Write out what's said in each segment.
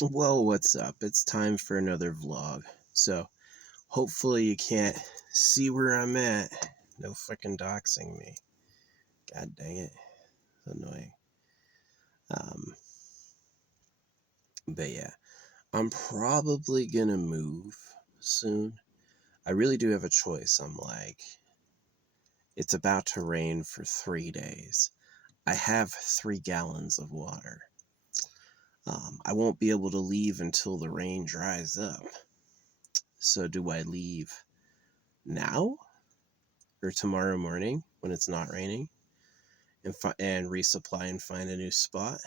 Well, what's up? It's time for another vlog. So, hopefully you can't see where I'm at. No freaking doxing me. God dang it. It's annoying. Um, but yeah, I'm probably gonna move soon. I really do have a choice. I'm like, it's about to rain for 3 days. I have 3 gallons of water. I won't be able to leave until the rain dries up. So, do I leave now or tomorrow morning when it's not raining and resupply and find a new spot?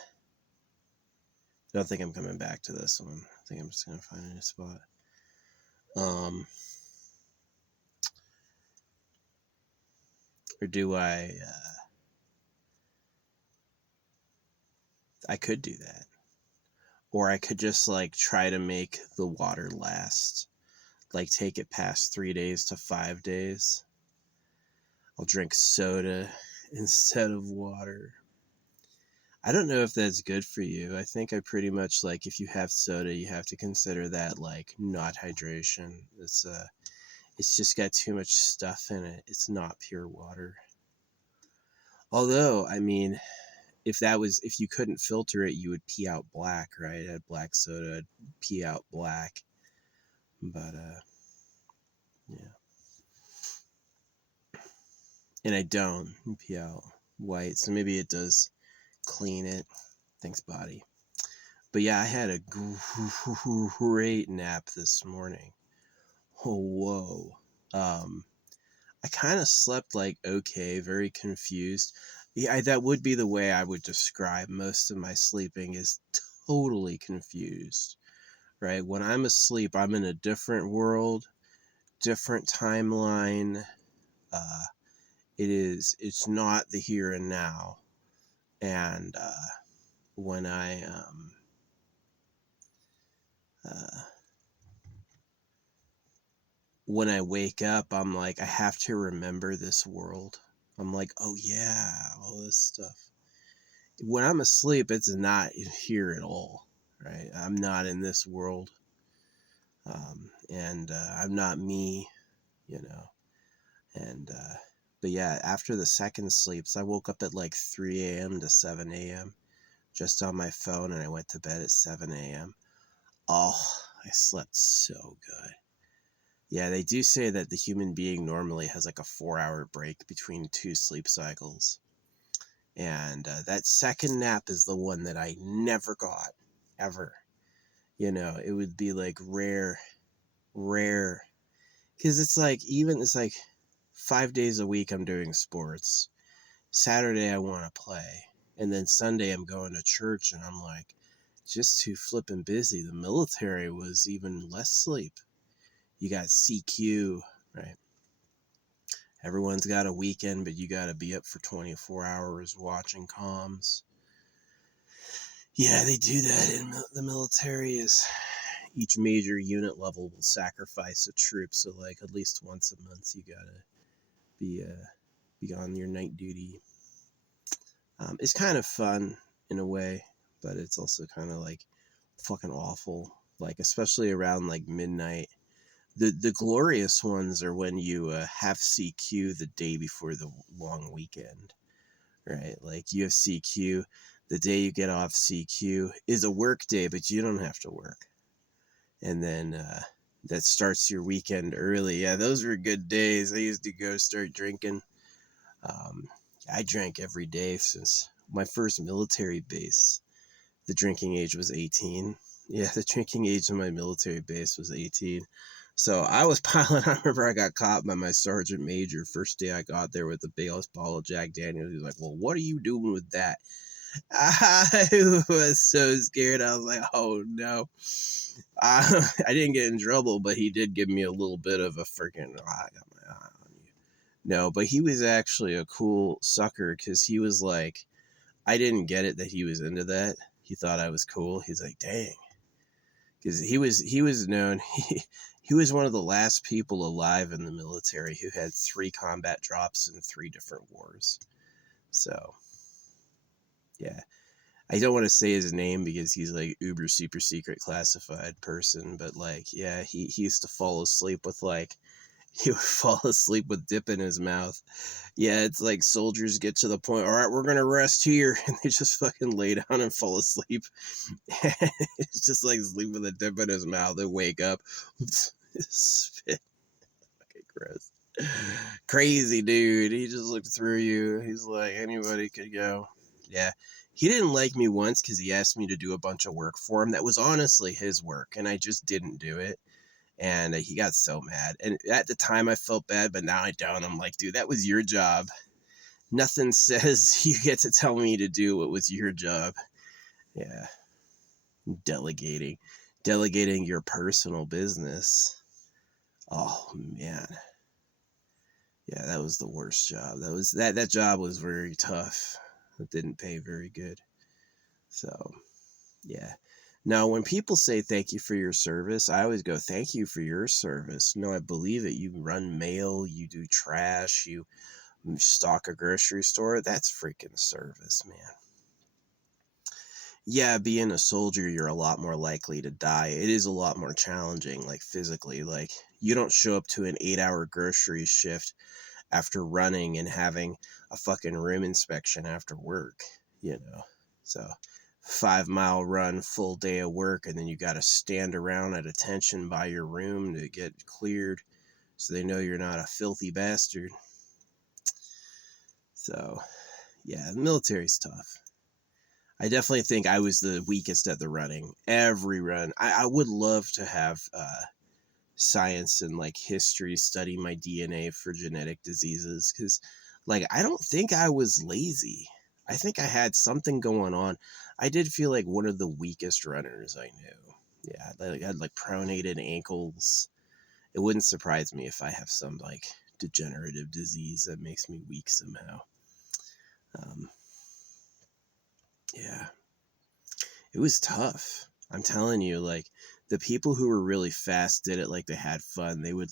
I don't think I'm coming back to this one. I think I'm just gonna find a new spot. Um, or do I? I could do that, or I could just like try to make the water last, like take it past 3 days to 5 days. I'll drink soda instead of water. I don't know if that's good for you. I think I pretty much like if you have soda, you have to consider that like not hydration. It's just got too much stuff in it. It's not pure water. Although, I mean, if you couldn't filter it, you would pee out black, right? I had black soda, I'd pee out black. But yeah. And I don't pee out white, so maybe it does clean it. Thanks, body. But yeah, I had a great nap this morning. Oh, whoa. I kind of slept like okay, very confused. Yeah, that would be the way I would describe most of my sleeping is totally confused, right? When I'm asleep, I'm in a different world, different timeline. Uh, it's not the here and now. And when uh, when I wake up, I'm like, I have to remember this world. I'm like, oh yeah, all this stuff. When I'm asleep, it's not here at all, right? I'm not in this world, and I'm not me, you know. And but yeah, after the second sleeps, I woke up at like 3 a.m. to 7 a.m. just on my phone, and I went to bed at 7 a.m. Oh, I slept so good. Yeah, they do say that the human being normally has like a 4 hour break between two sleep cycles. And that second nap is the one that I never got, ever. You know, it would be like rare. Because it's like 5 days a week I'm doing sports. Saturday I want to play. And then Sunday I'm going to church and I'm like, just too flippin' busy. The military was even less sleep. You got CQ, right? Everyone's got a weekend, but you got to be up for 24 hours watching comms. Yeah, they do that in the military. Is each major unit level will sacrifice a troop, so like at least once a month you gotta be be on your night duty. It's kind of fun in a way, but it's also kind of like fucking awful. Like especially around like midnight. The glorious ones are when you have CQ the day before the long weekend, right? Like you have CQ, the day you get off CQ is a work day, but you don't have to work. And then that starts your weekend early. Yeah, those were good days. I used to go start drinking. Um, I drank every day since my first military base. The drinking age was 18. Yeah, the drinking age of my military base was 18. So I was piling. I remember I got caught by my sergeant major first day I got there with a big bottle of Jack Daniels. He was like, "Well, what are you doing with that?" I was so scared. I was like, "Oh no!" I didn't get in trouble, but he did give me a little bit of a freaking. Oh, I got my eye on you. No, but he was actually a cool sucker because he was like, I didn't get it that he was into that. He thought I was cool. He's like, dang, because he was known. He was one of the last people alive in the military who had 3 combat drops in 3 different wars. So yeah, I don't want to say his name because he's like uber super secret classified person, but like, yeah, he used to fall asleep with like, he would fall asleep with dip in his mouth. Yeah, it's like soldiers get to the point, all right, we're going to rest here. And they just fucking lay down and fall asleep. It's just like sleep with a dip in his mouth and wake up. Spit. Okay, gross. Crazy dude. He just looked through you. He's like, anybody could go. Yeah. He didn't like me once because he asked me to do a bunch of work for him that was honestly his work, and I just didn't do it. And he got so mad. And at the time, I felt bad, but now I don't. I'm like, dude, that was your job. Nothing says you get to tell me to do what was your job. Yeah. Delegating. Delegating your personal business. Oh, man. Yeah, that was the worst job. That job was very tough. It didn't pay very good. So, yeah. Now, when people say thank you for your service, I always go, thank you for your service. No, I believe it. You run mail, you do trash, you stock a grocery store. That's freaking service, man. Yeah, being a soldier, you're a lot more likely to die. It is a lot more challenging, like physically. Like, you don't show up to an 8-hour grocery shift after running and having a fucking room inspection after work, you know? So 5-mile run, full day of work, and then you got to stand around at attention by your room to get cleared so they know you're not a filthy bastard. So, yeah, the military's tough. I definitely think I was the weakest at the running. Every run. I would love to have science and like history study my DNA for genetic diseases, because like I don't think I was lazy. I think I had something going on. I did feel like one of the weakest runners I knew. Yeah, I had like pronated ankles. It wouldn't surprise me if I have some like degenerative disease that makes me weak somehow. Yeah, it was tough. I'm telling you, like the people who were really fast did it like they had fun. They would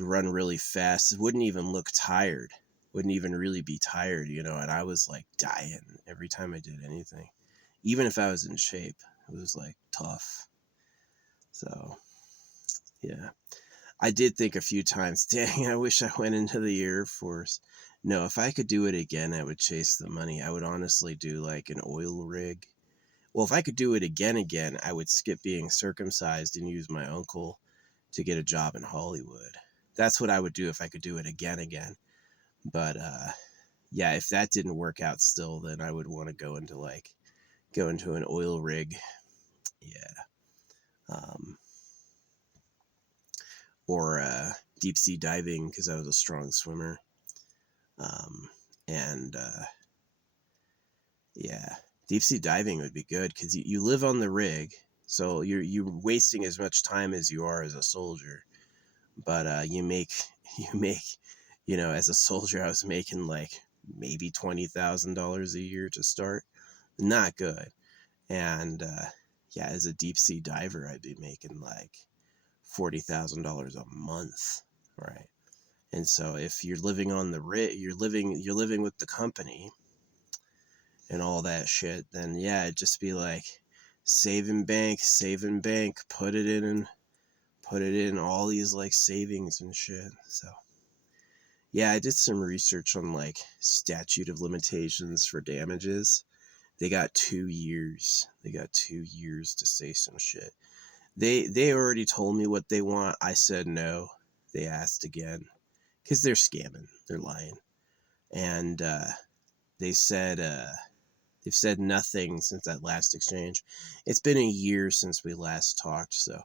run really fast. It wouldn't even look tired. Wouldn't even really be tired, you know. And I was like dying every time I did anything, even if I was in shape. It was like tough. So yeah, I did think a few times, dang, I wish I went into the Air Force. No, if I could do it again, I would chase the money. I would honestly do like an oil rig. Well, if I could do it again, I would skip being circumcised and use my uncle to get a job in Hollywood. That's what I would do if I could do it again. But yeah, if that didn't work out still, then I would want to go into an oil rig. Yeah. Or deep sea diving, because I was a strong swimmer. And yeah, deep sea diving would be good because you live on the rig, so you're wasting as much time as you are as a soldier. But you make you know, as a soldier, I was making like maybe $20,000 a year to start. Not good. And yeah, as a deep sea diver, I'd be making like $40,000 a month, right? And so if you're living on the rig, you're living with the company and all that shit, then yeah, it'd just be like save and bank, put it in all these like savings and shit. So yeah, I did some research on like statute of limitations for damages. They got 2 years. They got 2 years to say some shit. They already told me what they want. I said no. They asked again because they're scamming. They're lying. And they said they've said nothing since that last exchange. It's been a year since we last talked, so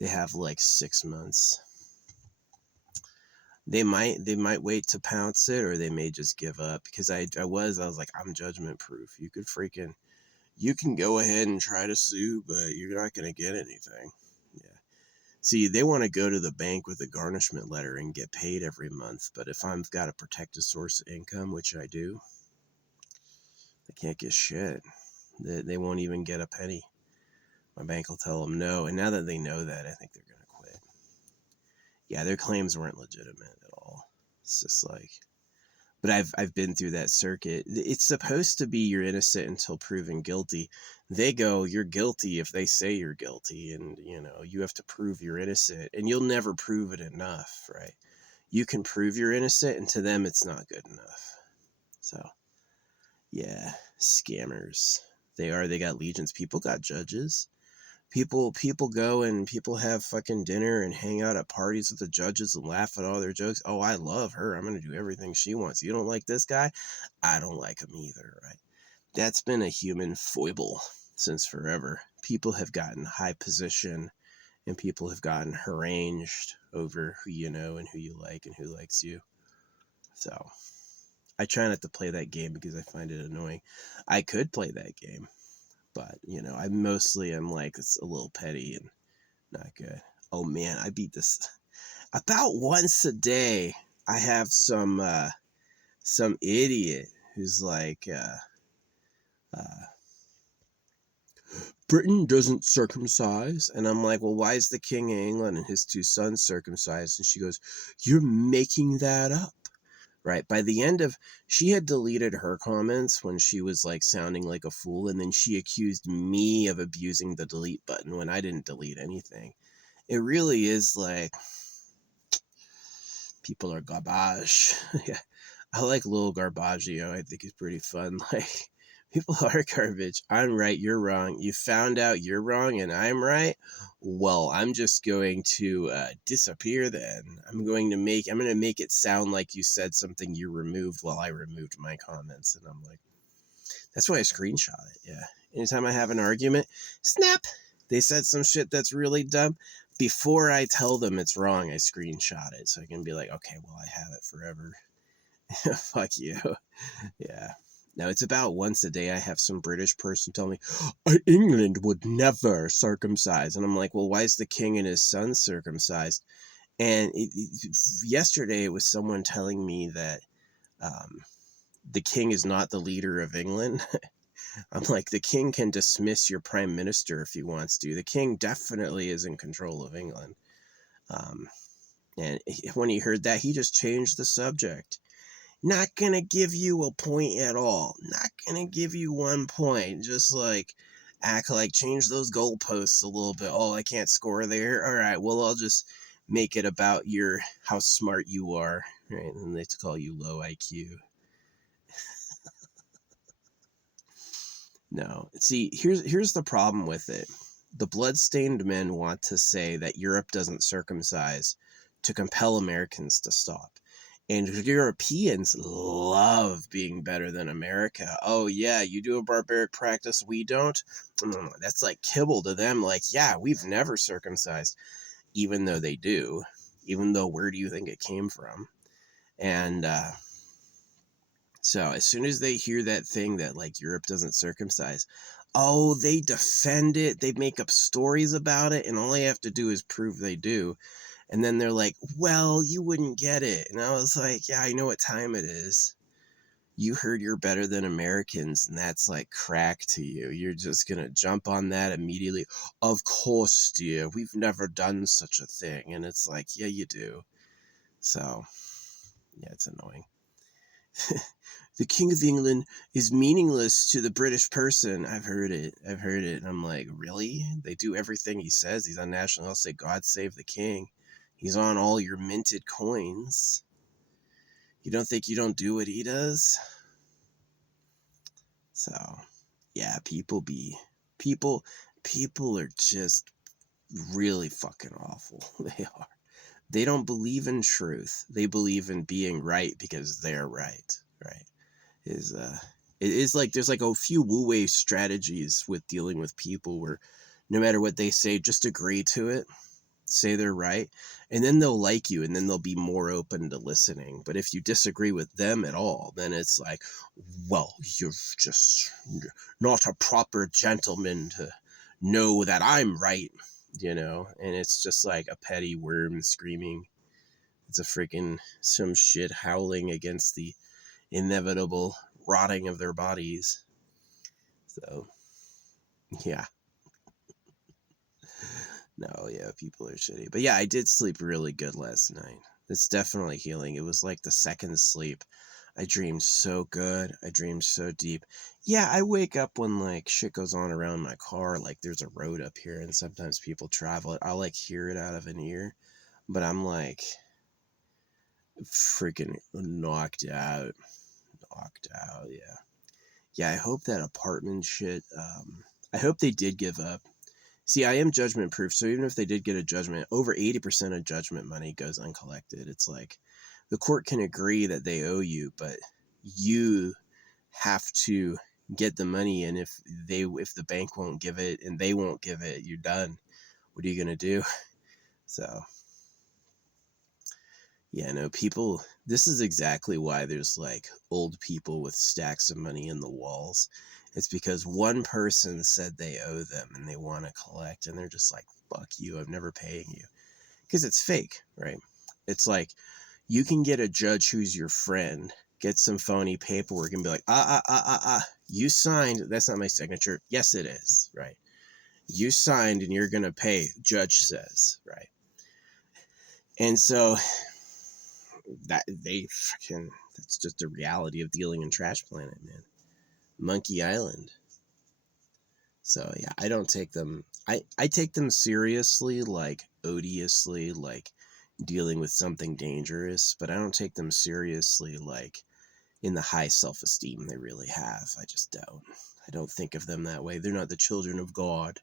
they have like 6 months. They might wait to pounce it, or they may just give up, because I was like, I'm judgment proof. You can go ahead and try to sue, but you're not going to get anything. Yeah. See, they want to go to the bank with a garnishment letter and get paid every month, but if I've got a protected source of income, which I do, they can't get shit. They won't even get a penny. My bank will tell them no, and now that they know that, I think they're going to quit. Yeah, their claims weren't legitimate at all. It's just like, But I've been through that circuit. It's supposed to be you're innocent until proven guilty. They go, you're guilty if they say you're guilty, and you have to prove you're innocent, and you'll never prove it enough, right? You can prove you're innocent, and to them it's not good enough. So yeah, scammers. They got legions. People got judges. People go and people have fucking dinner and hang out at parties with the judges and laugh at all their jokes. Oh, I love her. I'm going to do everything she wants. You don't like this guy? I don't like him either, right? That's been a human foible since forever. People have gotten high position and people have gotten harangued over who you know and who you like and who likes you. So I try not to play that game because I find it annoying. I could play that game, but I mostly am like, it's a little petty and not good. Oh man, I beat this about once a day. I have some idiot who's like, Britain doesn't circumcise, and I'm like, well, why is the King of England and his 2 sons circumcised? And she goes, you're making that up. Right. By the end of, she had deleted her comments when she was like sounding like a fool, and then she accused me of abusing the delete button when I didn't delete anything. It really is like, people are garbage. Yeah. I like Lil Garbaggio. I think he's pretty fun. Like, people are garbage. I'm right, you're wrong. You found out you're wrong and I'm right. Well, I'm just going to disappear then. I'm going to make it sound like you said something you removed while I removed my comments. And I'm like, that's why I screenshot it. Yeah. Anytime I have an argument, snap. They said some shit that's really dumb. Before I tell them it's wrong, I screenshot it so I can be like, okay, well, I have it forever. Fuck you. Yeah. Now, it's about once a day I have some British person tell me, England would never circumcise. And I'm like, well, why is the king and his son circumcised? And yesterday it was someone telling me that the king is not the leader of England. I'm like, the king can dismiss your prime minister if he wants to. The king definitely is in control of England. And when he heard that, he just changed the subject. Not gonna give you a point at all. Not gonna give you 1 point. Just like act like, change those goalposts a little bit. Oh, I can't score there. All right, well, I'll just make it about how smart you are, right? And they call you low IQ. No, see, here's the problem with it. The bloodstained men want to say that Europe doesn't circumcise to compel Americans to stop. And Europeans love being better than America. Oh, yeah, you do a barbaric practice, we don't? That's like kibble to them. Like, yeah, we've never circumcised, even though they do. Even though, where do you think it came from? And so as soon as they hear that thing that, like, Europe doesn't circumcise, oh, they defend it. They make up stories about it, and all they have to do is prove they do. And then they're like, well, you wouldn't get it. And I was like, yeah, I know what time it is. You heard you're better than Americans, and that's like crack to you. You're just going to jump on that immediately. Of course, dear, we've never done such a thing. And it's like, yeah, you do. So, yeah, it's annoying. The King of England is meaningless to the British person. I've heard it. And I'm like, really? They do everything he says. He's on national. I'll say, God save the king. He's on all your minted coins. You don't think you don't do what he does? So, yeah, people are just really fucking awful. They are. They don't believe in truth. They believe in being right because they're right, right? It is like there's like a few wu-wei strategies with dealing with people where no matter what they say, just agree to it, say they're right, and then they'll like you, and then they'll be more open to listening. But if you disagree with them at all, then it's like, well, you're just not a proper gentleman to know that I'm right, and it's just like a petty worm screaming. It's a freaking some shit howling against the inevitable rotting of their bodies. So, yeah. No, yeah, people are shitty. But yeah, I did sleep really good last night. It's definitely healing. It was like the second sleep I dream so good. I dream so deep. Yeah, I wake up when like shit goes on around my car. Like there's a road up here and sometimes people travel it. I'll like hear it out of an ear. But I'm like freaking knocked out. Knocked out, yeah. Yeah, I hope that apartment shit, I hope they did give up. See, I am judgment proof, so even if they did get a judgment, over 80% of judgment money goes uncollected. It's like the court can agree that they owe you, but you have to get the money, and if the bank won't give it and they won't give it, you're done. What are you gonna do? So yeah, no, people, this is exactly why there's like old people with stacks of money in the walls. It's because one person said they owe them and they want to collect, and they're just like, fuck you, I'm never paying you. Because it's fake, right? It's like you can get a judge who's your friend, get some phony paperwork, and be like, you signed, that's not my signature. Yes, it is, right? You signed and you're going to pay, judge says, right? And so that they fucking, that's just the reality of dealing in Trash Planet, man. Monkey Island. So yeah, I don't take them, I take them seriously, like odiously, like dealing with something dangerous, but I don't take them seriously like in the high self-esteem they really have. I just don't. I don't think of them that way. They're not the children of God.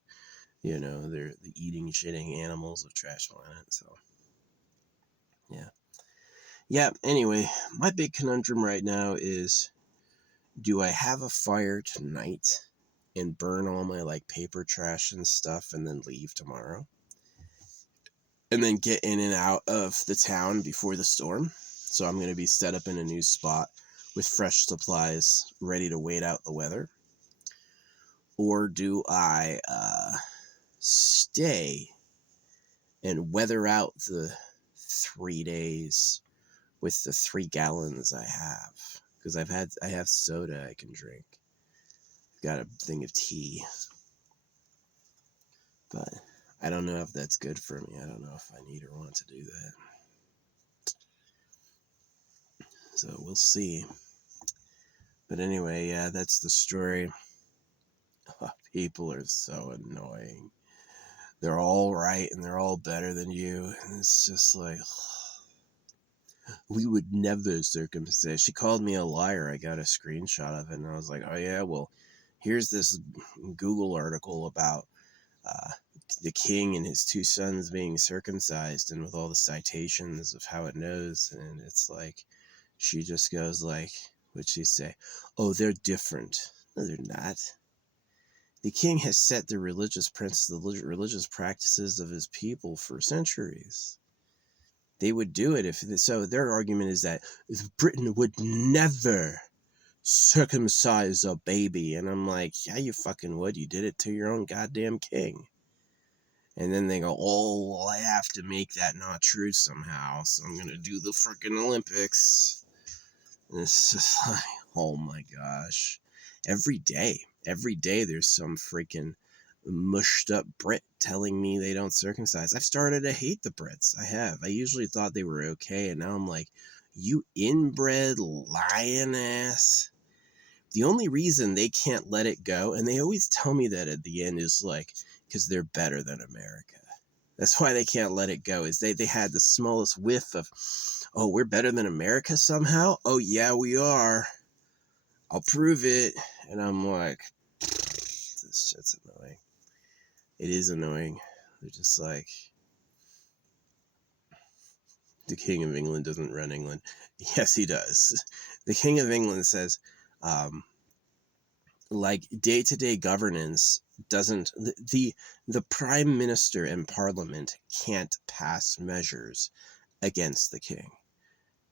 You know, they're the eating, shitting animals of Trash Planet. So yeah. Yeah, anyway, my big conundrum right now is, do I have a fire tonight and burn all my like paper trash and stuff and then leave tomorrow? And then get in and out of the town before the storm. So I'm going to be set up in a new spot with fresh supplies ready to wait out the weather. Or do I stay and weather out the 3 days with the 3 gallons I have? Because I have soda I can drink. I've got a thing of tea. But I don't know if that's good for me. I don't know if I need or want to do that. So we'll see. But anyway, yeah, that's the story. People are so annoying. They're all right and they're all better than you. And it's just like, we would never circumcise. She called me a liar. I got a screenshot of it and I was like, oh yeah, well, here's this Google article about the king and his 2 sons being circumcised, and with all the citations of how it knows. And it's like, she just goes like, what'd she say? Oh, they're different. No, they're not. The king has set the religious religious practices of his people for centuries. They would do it if so. Their argument is that Britain would never circumcise a baby, and I'm like, yeah, you fucking would. You did it to your own goddamn king. And then they go, oh, well, I have to make that not true somehow, so I'm gonna do the freaking Olympics. And it's just like, oh my gosh, every day there's some freaking mushed up Brit telling me they don't circumcise. I've started to hate the Brits. I usually thought they were okay, and now I'm like, you inbred lion ass. The only reason they can't let it go, and they always tell me that at the end, is like because they're better than America. That's why they can't let it go, is they had the smallest whiff of, oh, we're better than America somehow? Oh yeah, we are. I'll prove it. And I'm like, this shit's annoying. It is annoying. They're just like, the King of England doesn't run England. Yes, he does. The King of England says, like, day-to-day governance doesn't, the Prime Minister and Parliament can't pass measures against the King.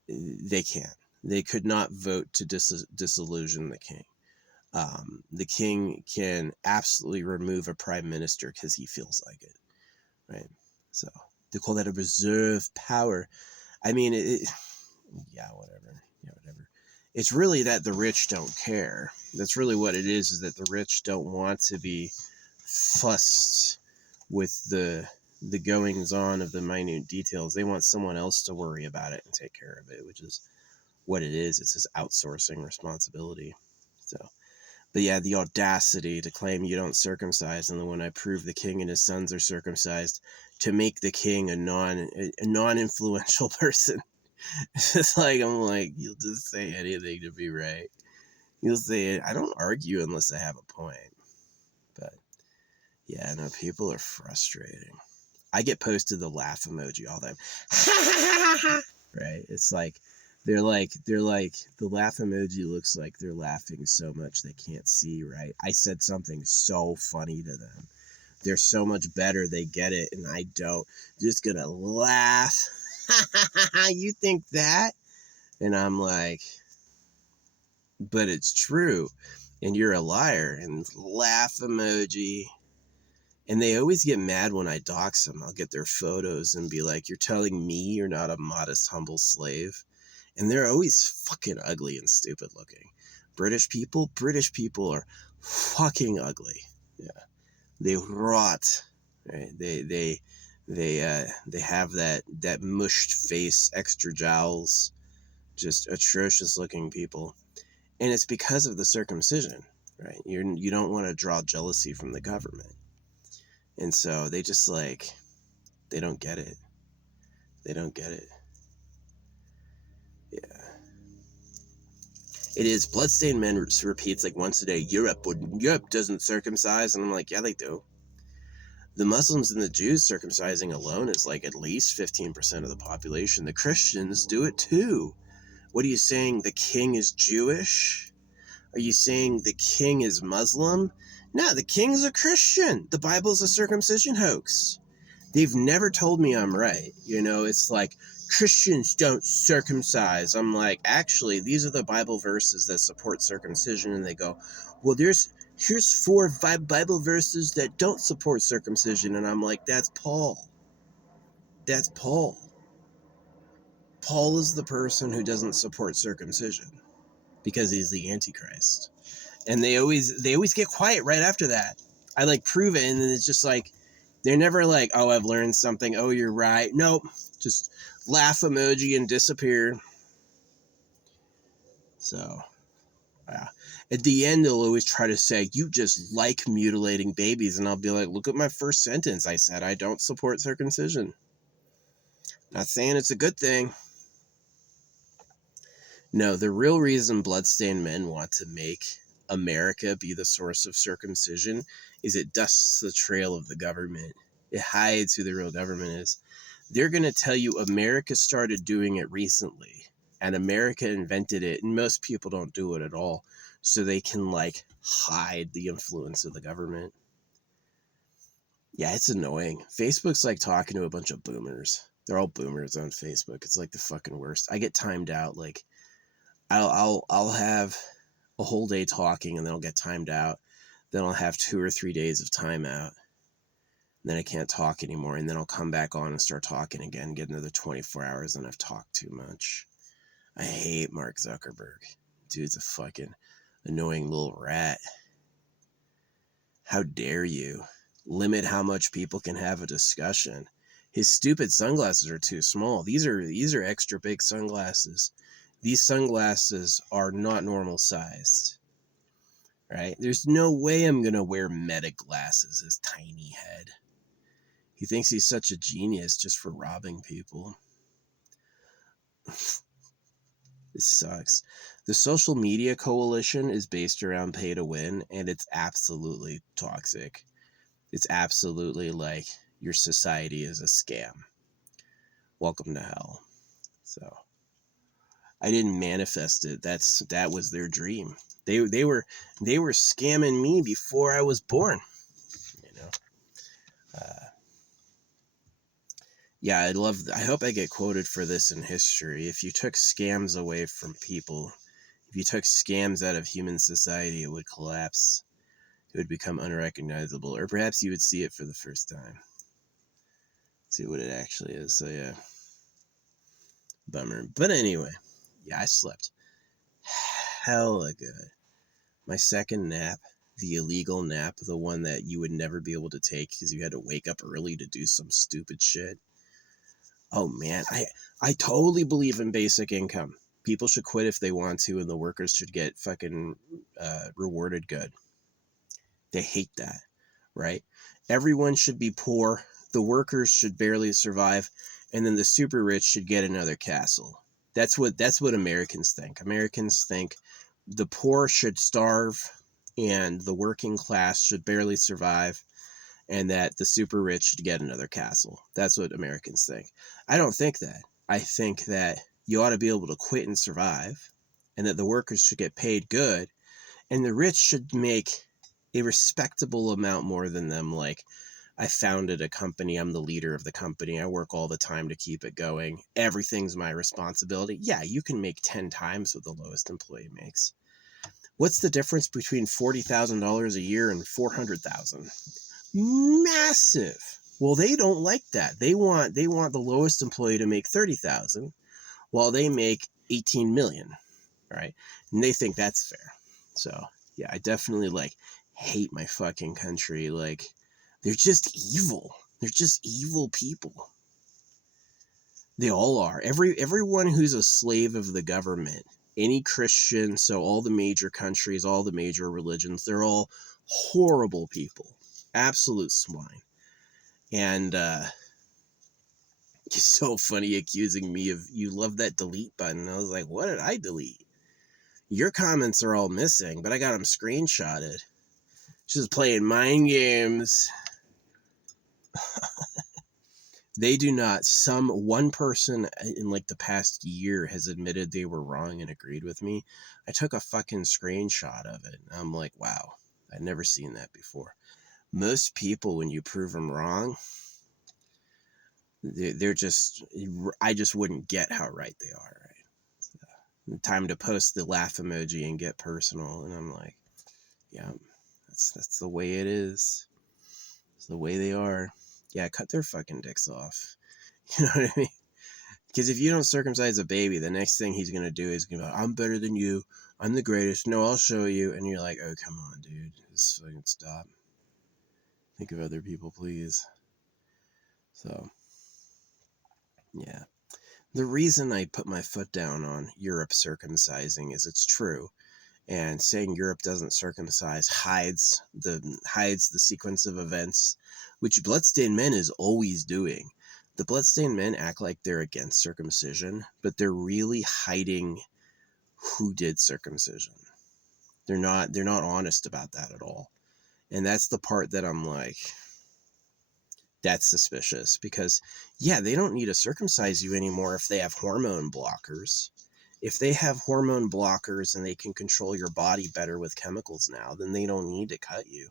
They can't. They could not vote to disillusion the King. The King can absolutely remove a prime minister because he feels like it, right? So they call that a reserve power. I mean, yeah, whatever. Yeah, whatever. It's really that the rich don't care. That's really what it is that the rich don't want to be fussed with the goings on of the minute details. They want someone else to worry about it and take care of it, which is what it is. It's just outsourcing responsibility. So, but yeah, the audacity to claim you don't circumcise, and then when I prove the king and his sons are circumcised, to make the king a non-influential person. It's just like, I'm like, you'll just say anything to be right. You'll say, I don't argue unless I have a point. But yeah, no, people are frustrating. I get posted the laugh emoji all the time. Right? It's like they're like the laugh emoji looks like they're laughing so much they can't see, right? I said something so funny to them. They're so much better, they get it, and I don't. Just gonna laugh. You think that? And I'm like, but it's true. And you're a liar. And laugh emoji. And they always get mad when I dox them. I'll get their photos and be like, you're telling me you're not a modest, humble slave? And they're always fucking ugly and stupid looking. British people are fucking ugly. Yeah. They rot. Right? They have that mushed face, extra jowls, just atrocious looking people. And it's because of the circumcision, right? You don't want to draw jealousy from the government. And so they just like, they don't get it. They don't get it. Yeah. It is. Bloodstained Men repeats like once a day, Europe doesn't circumcise. And I'm like, yeah, they do. The Muslims and the Jews circumcising alone is like at least 15% of the population. The Christians do it too. What are you saying? The king is Jewish? Are you saying the king is Muslim? No, the king's a Christian. The Bible's a circumcision hoax. They've never told me I'm right. You know, it's like, Christians don't circumcise. I'm like, actually, these are the Bible verses that support circumcision. And they go, well, here's 4 Bible verses that don't support circumcision. And I'm like, that's Paul. That's Paul. Paul is the person who doesn't support circumcision because he's the Antichrist. And they always get quiet right after that. I like prove it, and then it's just like, they're never like, oh, I've learned something. Oh, you're right. Nope. Just laugh emoji and disappear. So, yeah. At the end, they'll always try to say, you just like mutilating babies. And I'll be like, look at my first sentence. I said, I don't support circumcision. Not saying it's a good thing. No, the real reason Bloodstained Men want to make America be the source of circumcision is it dusts the trail of the government. It hides who the real government is. They're going to tell you America started doing it recently, and America invented it, and most people don't do it at all, so they can like hide the influence of the government. Yeah, it's annoying. Facebook's like talking to a bunch of boomers. They're all boomers on Facebook. It's like the fucking worst. I get timed out. Like, I'll have a whole day talking, and then I'll get timed out. Then I'll have 2 or 3 days of timeout. Then I can't talk anymore, and then I'll come back on and start talking again, get another 24 hours, and I've talked too much. I hate Mark Zuckerberg. Dude's a fucking annoying little rat. How dare you limit how much people can have a discussion? His stupid sunglasses are too small. These are extra big sunglasses. These sunglasses are not normal sized. Right? There's no way I'm going to wear Meta glasses, his tiny head. He thinks he's such a genius just for robbing people. This sucks. The social media coalition is based around pay to win, and it's absolutely toxic. It's absolutely like your society is a scam. Welcome to hell. So I didn't manifest it. That was their dream. They were scamming me before I was born. You know. Yeah, I hope I get quoted for this in history. If you took scams away from people, if you took scams out of human society, it would collapse. It would become unrecognizable, or perhaps you would see it for the first time. See what it actually is. So yeah, bummer. But anyway, yeah, I slept hella good. My second nap, the illegal nap, the one that you would never be able to take because you had to wake up early to do some stupid shit. Oh man, I totally believe in basic income. People should quit if they want to, and the workers should get fucking rewarded good. They hate that, right? Everyone should be poor. The workers should barely survive, and then the super rich should get another castle. That's what Americans think. Americans think the poor should starve, and the working class should barely survive, and that the super rich should get another castle. That's what Americans think. I don't think that. I think that you ought to be able to quit and survive, and that the workers should get paid good, and the rich should make a respectable amount more than them. Like, I founded a company, I'm the leader of the company, I work all the time to keep it going, everything's my responsibility. Yeah, you can make 10 times what the lowest employee makes. What's the difference between $40,000 a year and $400,000? Massive. Well, they don't like that. They want the lowest employee to make $30,000 while they make $18 million, right? And they think that's fair. So yeah, I definitely hate my fucking country. Like, they're just evil. They're just evil people. They all are. Everyone who's a slave of the government, any Christian, so all the major countries, all the major religions, they're all horrible people. Absolute swine. And it's so funny accusing me of, you love that delete button. I was like, what did I delete? Your comments are all missing, but I got them screenshotted. Just playing mind games. They do not. One person in the past year has admitted they were wrong and agreed with me. I took a fucking screenshot of it. I'm like, wow, I've never seen that before. Most people, when you prove them wrong, they're just, I just wouldn't get how right they are, right? Time to post the laugh emoji and get personal. And I'm like, yeah, that's the way it is. It's the way they are. Yeah, cut their fucking dicks off. You know what I mean? Because if you don't circumcise a baby, the next thing he's going to do is going to be like, I'm better than you. I'm the greatest. No, I'll show you. And you're like, oh, come on, dude. Just fucking stop. Think of other people, please. So, yeah. The reason I put my foot down on Europe circumcising is it's true. And saying Europe doesn't circumcise hides the sequence of events, which Bloodstained Men is always doing. The Bloodstained Men act like they're against circumcision, but they're really hiding who did circumcision. They're not honest about that at all. And that's the part that I'm like, that's suspicious, because yeah, they don't need to circumcise you anymore if they have hormone blockers. If they have hormone blockers and they can control your body better with chemicals now, then they don't need to cut you,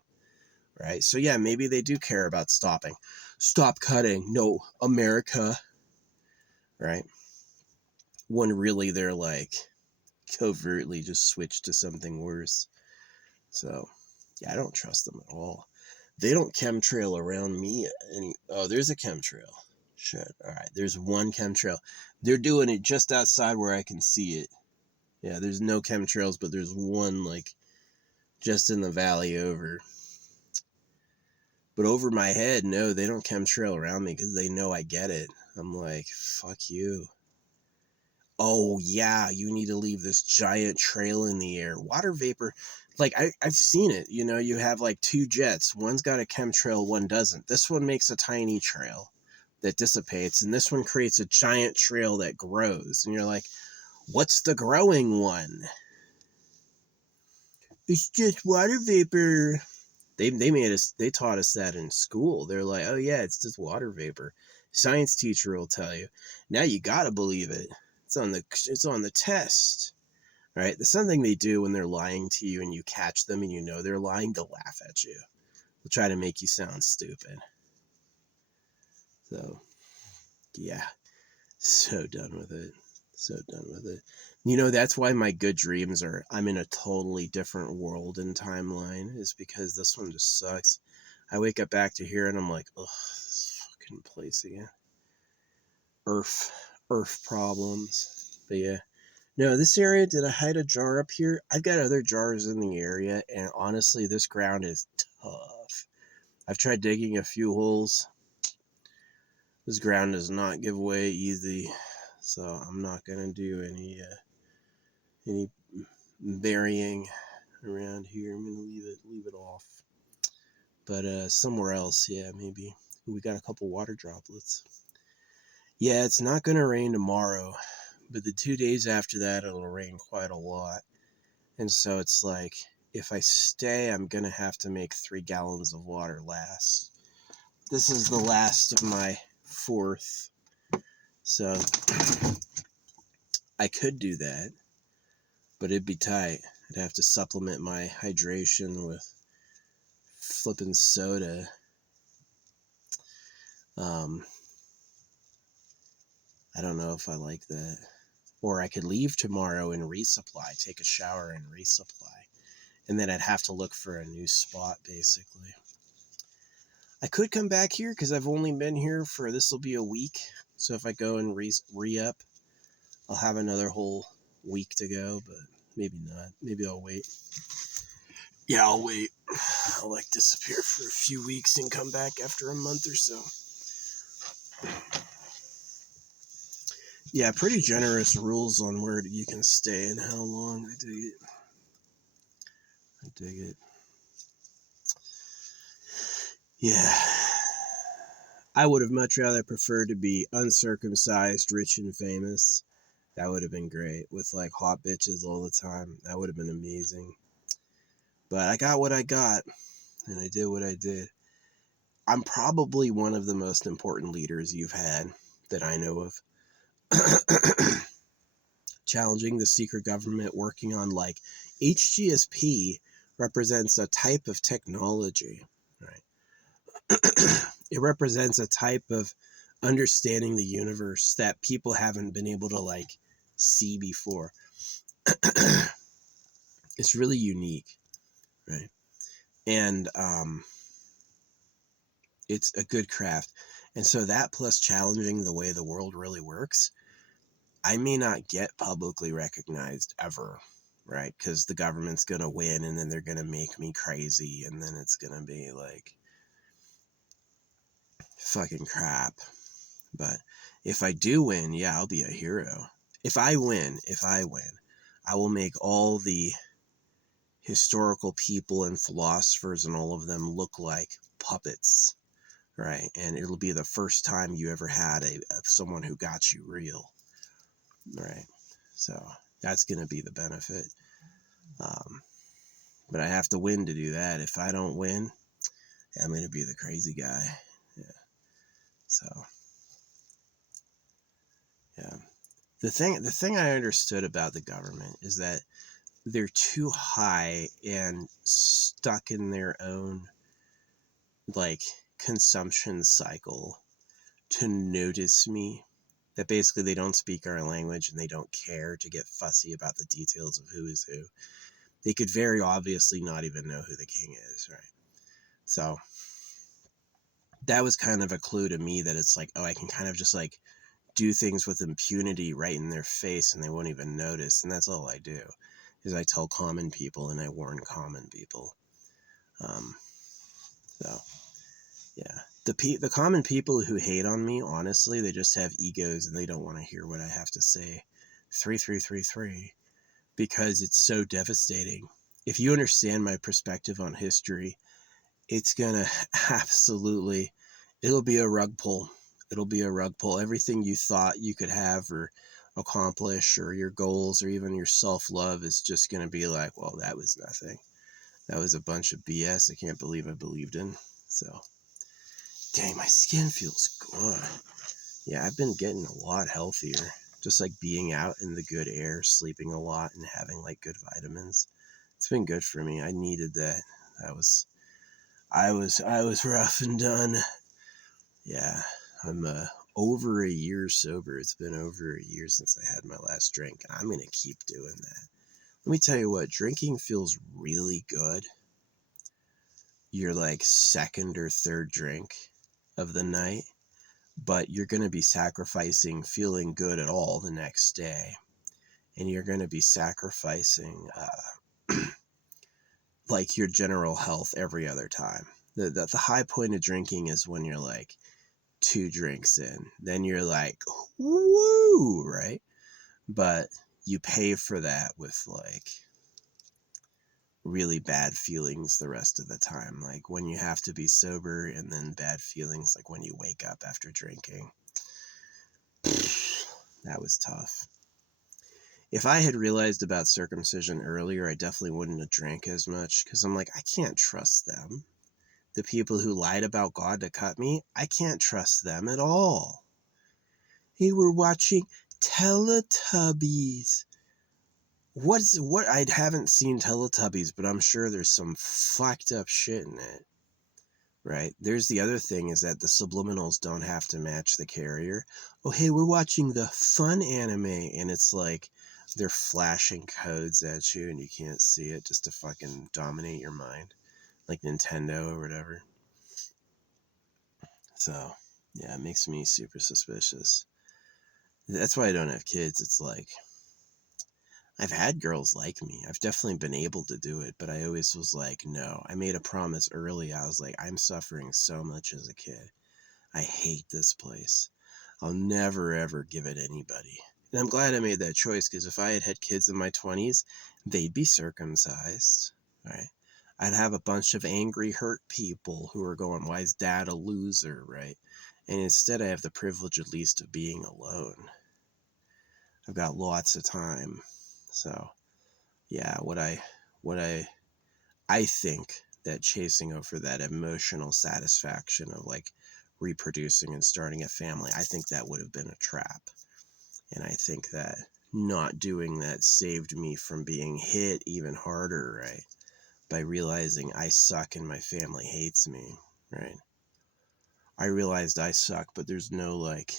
right? So yeah, maybe they do care about stopping. Stop cutting. No, America, right? When really they're covertly just switched to something worse. So yeah, I don't trust them at all. They don't chemtrail around me any. Oh, there's a chemtrail. Shit. All right, there's one chemtrail. They're doing it just outside where I can see it. Yeah, there's no chemtrails, but there's one just in the valley over. But over my head, no, they don't chemtrail around me because they know I get it. I'm like, fuck you. Oh yeah, you need to leave this giant trail in the air. Water vapor, I've seen it. You know, you have two jets. One's got a chemtrail, one doesn't. This one makes a tiny trail that dissipates, and this one creates a giant trail that grows. And you're like, what's the growing one? It's just water vapor. They taught us that in school. They're like, oh yeah, it's just water vapor. Science teacher will tell you. Now you gotta believe it. It's on the test. Right? There's something they do when they're lying to you and you catch them and you know they're lying, to laugh at you. They'll try to make you sound stupid. So yeah. So done with it. So done with it. You know, that's why my good dreams are, I'm in a totally different world and timeline, is because this one just sucks. I wake up back to here and I'm like, ugh, this fucking place again. Earth problems. But yeah. No, this area, did I hide a jar up here? I've got other jars in the area, and honestly, this ground is tough. I've tried digging a few holes. This ground does not give way easy, so I'm not going to do any any burying around here. I'm gonna leave it off. But somewhere else, yeah, maybe. We got a couple water droplets. Yeah, it's not gonna rain tomorrow, but the 2 days after that, it'll rain quite a lot. And so it's like, if I stay, I'm gonna have to make 3 gallons of water last. This is the last of my 4th. So I could do that, but it'd be tight. I'd have to supplement my hydration with flipping soda. I don't know if I like that. Or I could leave tomorrow and resupply, take a shower and resupply. And then I'd have to look for a new spot, basically. I could come back here because I've only been here for, this will be a week. So if I go and re-up, I'll have another whole week to go, but maybe not. Maybe I'll wait. Yeah, I'll wait. I'll like disappear for a few weeks and come back after a month or so. Yeah, pretty generous rules on where you can stay and how long. I dig it. I dig it. Yeah. I would have much rather preferred to be uncircumcised, rich, and famous. That would have been great. With like hot bitches all the time. That would have been amazing. But I got what I got. And I did what I did. I'm probably one of the most important leaders you've had that I know of. Challenging the secret government, working on like HGSP represents a type of technology, right? It represents a type of understanding the universe that people haven't been able to like see before. It's really unique, right? And it's a good craft. And so that plus challenging the way the world really works, I may not get publicly recognized ever, right? Because the government's going to win and then they're going to make me crazy and then it's going to be like fucking crap. But if I do win, yeah, I'll be a hero. If I win, I will make all the historical people and philosophers and all of them look like puppets, right? And it'll be the first time you ever had someone who got you real, right? So that's going to be the benefit. But I have to win to do that. If I don't win, I'm going to be the crazy guy. Yeah. So, yeah. The thing I understood about the government is that they're too high and stuck in their own like consumption cycle to notice me. That basically they don't speak our language and they don't care to get fussy about the details of who is who. They could very obviously not even know who the king is, right? So that was kind of a clue to me that it's like, oh, I can kind of just like do things with impunity right in their face and they won't even notice. And that's all I do is I tell common people and I warn common people. So yeah, the common people who hate on me, honestly, they just have egos and they don't want to hear what I have to say. 3333, because it's so devastating. If you understand my perspective on history, it's gonna absolutely, it'll be a rug pull. It'll be a rug pull. Everything you thought you could have or accomplish or your goals or even your self-love is just gonna be like, well, that was nothing. That was a bunch of BS I can't believe I believed in. So, dang, my skin feels good. Yeah, I've been getting a lot healthier. Just like being out in the good air, sleeping a lot, and having like good vitamins. It's been good for me. I needed that. I was rough and done. Yeah, I'm over a year sober. It's been over a year since I had my last drink, and I'm gonna keep doing that. Let me tell you what, drinking feels really good. Your like second or third drink of the night, but you're gonna be sacrificing feeling good at all the next day, and you're gonna be sacrificing like your general health every other time. The high point of drinking is when you're like 2 drinks in, then you're like, woo, right? But you pay for that with like really bad feelings the rest of the time. Like when you have to be sober, and then bad feelings like when you wake up after drinking. That was tough. If I had realized about circumcision earlier, I definitely wouldn't have drank as much, because I'm like, I can't trust them. The people who lied about God to cut me, I can't trust them at all. Hey, we're watching Teletubbies. What? I haven't seen Teletubbies, but I'm sure there's some fucked up shit in it. Right? There's the other thing, is that the subliminals don't have to match the carrier. Oh, hey, we're watching the fun anime, and it's like they're flashing codes at you and you can't see it, just to fucking dominate your mind, like Nintendo or whatever. So, yeah, it makes me super suspicious. That's why I don't have kids. It's like, I've had girls like me. I've definitely been able to do it, but I always was like, no. I made a promise early. I was like, I'm suffering so much as a kid. I hate this place. I'll never, ever give it anybody. And I'm glad I made that choice, because if I had had kids in my 20s, they'd be circumcised, right? I'd have a bunch of angry, hurt people who are going, why is dad a loser, right? And instead, I have the privilege, at least, of being alone. I've got lots of time. So, yeah, I think that chasing over that emotional satisfaction of like reproducing and starting a family, I think that would have been a trap. And I think that not doing that saved me from being hit even harder, right? By realizing I suck and my family hates me, right? I realized I suck, but there's no like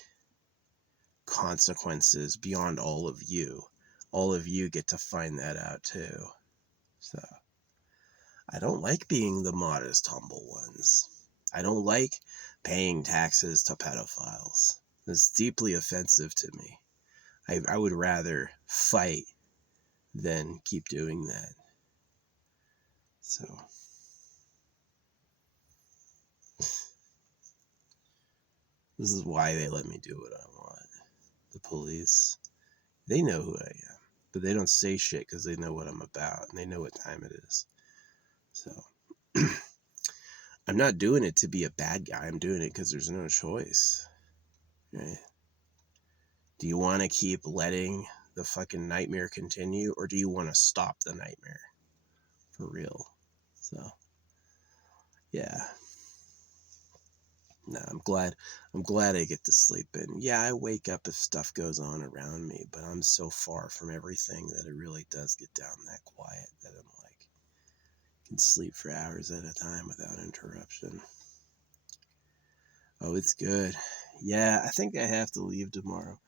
consequences beyond all of you. All of you get to find that out too. So I don't like being the modest, humble ones. I don't like paying taxes to pedophiles. It's deeply offensive to me. I would rather fight than keep doing that. So, this is why they let me do what I want. The police, they know who I am, but they don't say shit because they know what I'm about and they know what time it is. So, I'm not doing it to be a bad guy. I'm doing it because there's no choice. Right? Do you want to keep letting the fucking nightmare continue, or do you want to stop the nightmare? For real. So, yeah. No, I'm glad I get to sleep in. Yeah, I wake up if stuff goes on around me, but I'm so far from everything that it really does get down that quiet that I'm like, can sleep for hours at a time without interruption. Oh, it's good. Yeah, I think I have to leave tomorrow.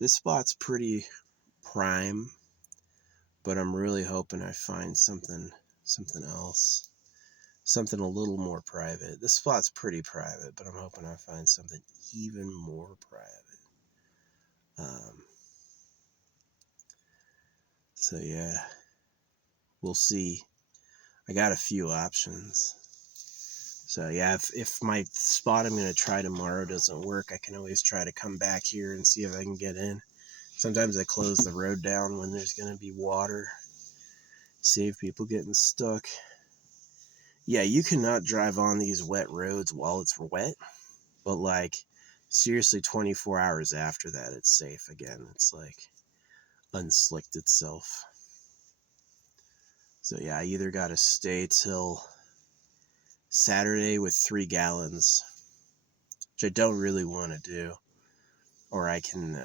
This spot's pretty prime, but I'm really hoping I find something else. Something a little more private. This spot's pretty private, but I'm hoping I find something even more private. So yeah, we'll see. I got a few options. So yeah, if my spot I'm going to try tomorrow doesn't work, I can always try to come back here and see if I can get in. Sometimes I close the road down when there's going to be water. Save people getting stuck. Yeah, you cannot drive on these wet roads while it's wet, but like seriously 24 hours after that it's safe again. It's like unslicked itself. So yeah, I either got to stay till Saturday with 3 gallons, which I don't really want to do, or I can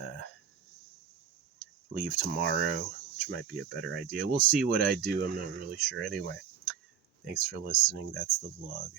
leave tomorrow, which might be a better idea. We'll see what I do. I'm not really sure. Anyway, thanks for listening. That's the vlog.